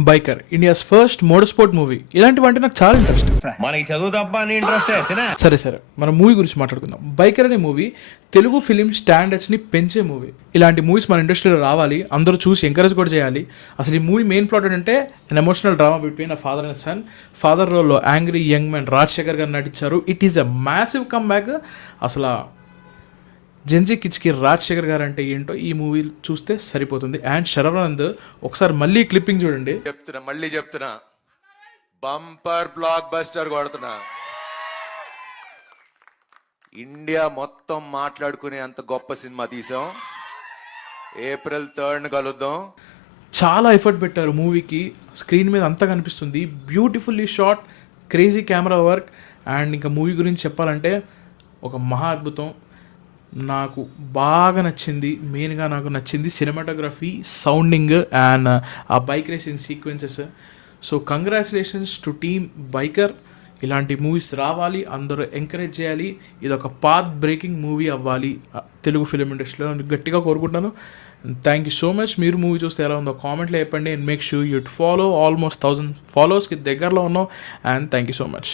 Biker India's first motor sport movie. ఇలాంటివంటే నాకు చాలా ఇంట్రెస్ట్. మనకి చదువు తప్ప అని ఇంట్రెస్ట్ సరే మనం మూవీ గురించి మాట్లాడుకుందాం. బైకర్ అనే మూవీ తెలుగు ఫిలిం స్టాండర్డ్స్ని పెంచే మూవీ. ఇలాంటి మూవీస్ మన ఇండస్ట్రీలో రావాలి, అందరూ చూసి ఎంకరేజ్ కూడా చేయాలి. అసలు ఈ మూవీ మెయిన్ ప్లాట్ ఏంటంటే an emotional drama between a father and son. Father రోల్లో angry young man Rajasekhar garu నటించారు. It is a massive comeback. అసలు జెన్జీ కిడ్స్కి రాజశేఖర్ గారు అంటే ఏంటో ఈ మూవీ చూస్తే సరిపోతుంది. అండ్ శరవణంద్ ఒకసారి మళ్ళీ క్లిప్పింగ్ చూడండి. మళ్ళీ చెప్తున్నా బంపర్ బ్లాక్ బస్టర్ కొడుతున్నా. ఇండియా మొత్తం మాట్లాడుకునే అంత గొప్ప సినిమా తీసాం. April 3rd కలుద్దాం. చాలా ఎఫర్ట్ పెట్టారు మూవీకి. స్క్రీన్ మీద అంతా కనిపిస్తుంది. Beautifully shot, crazy camera work. And ఇంకా మూవీ గురించి చెప్పాలంటే ఒక మహా అద్భుతం. నాకు బాగా నచ్చింది. మెయిన్గా నాకు నచ్చింది సినిమాటోగ్రఫీ, సౌండింగ్ అండ్ ఆ bike racing sequences. So congratulations to team biker. ఇలాంటి మూవీస్ రావాలి, అందరూ ఎంకరేజ్ చేయాలి. ఇది ఒక పాత్ బ్రేకింగ్ మూవీ అవ్వాలి తెలుగు ఫిలిం ఇండస్ట్రీలో గట్టిగా కోరుకుంటున్నాను. Thank you so much. మీరు మూవీ చూస్తే ఎలా ఉందో కామెంట్లో చెప్పండి. And make sure you follow almost 1000 ఫాలోవర్స్కి దగ్గరలో ఉన్నాం. And thank you so much.